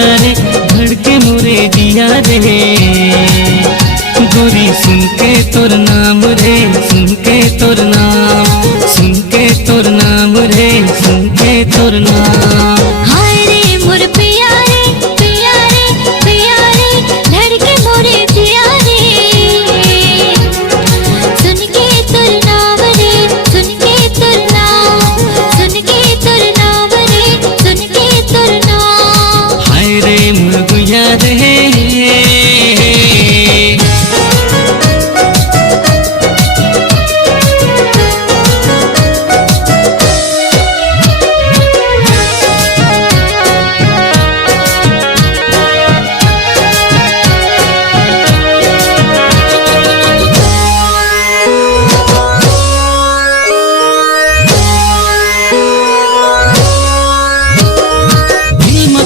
गुइया रे धड़के मोरे जिया रे। गोरी सुन के तोर नाम रे, सुन के तोर नाम, सुन के तोर नाम रे, सुन के तोर नाम। हाय रे मोर पिया रे, पिया रे, पिया रे, धड़के मोरे जिया रे। सुन के तोर नाम रे, सुन के तोर नाम, सुन के तोर नाम रे, सुन के तोर नाम। हाय रे मोर गुइया रे।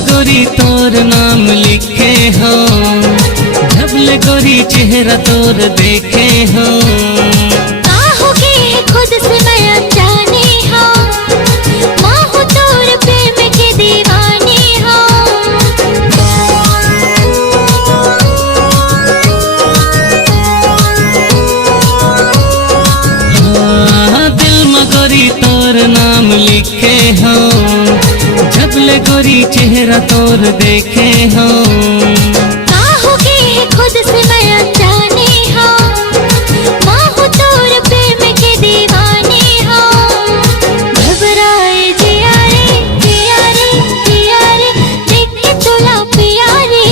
गोरी तोर नाम लिखे हो, धबले गोरी चेहरा तोर देखे हो। काहोगे खुद से मैं अनजानी हूँ, माँ हूँ तोर प्रेम की दीवानी हूँ। दिल में गोरी तोर नाम लिखे हो, झबले गोरी चेहरा तोर देखे हो। काहोगे खुद से मैं अनजानी हूँ, माँ हूँ तोर प्रेम की दीवानी हूँ। घबराए जिया रे, जिया रे, जिया रे, देख के तोला पिया रे।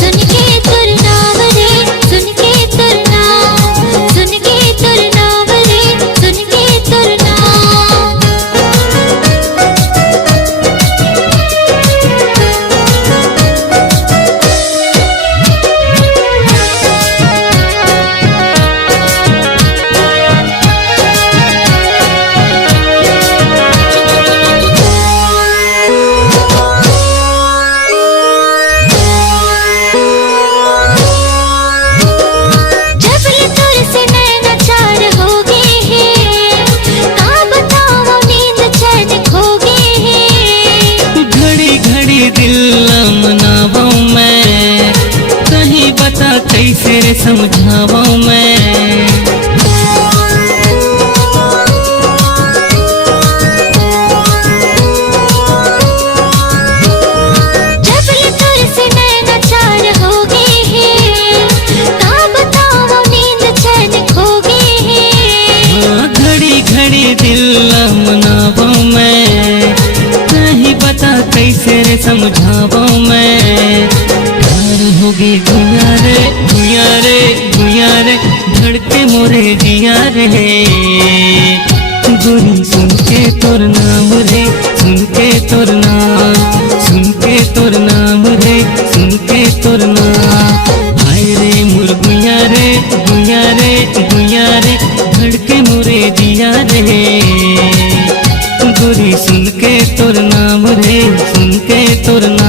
सुन के तोर नाम रे, सुन के तोर नाम, सुन के तोर नाम रे, सुन के तोर नाम। दिल मनावो मैं, कहीं बता कैसे रे समझावो मैं। जब ले तोर से नैना चार हो गए हैं, का बताओ नींद चैन खो गए हैं। घड़ी घड़ी दिल मनावो मैं, कहीं बता कैसे रे समझावो मैं। प्यार होगी गुइया रे, गुइया रे, गुइया रे, धड़के मोरे जिया रे। गोरी सुन के तोर नाम रे, सुन के तोर नाम, सुन के तोर नाम रे, सुन के तोर नाम। हाय रे मोर गुइया रे, गुइया रे, गुइया रे, धड़के मोरे जिया रे। गोरी सुन के तोर नाम रे, सुन के तोर नाम।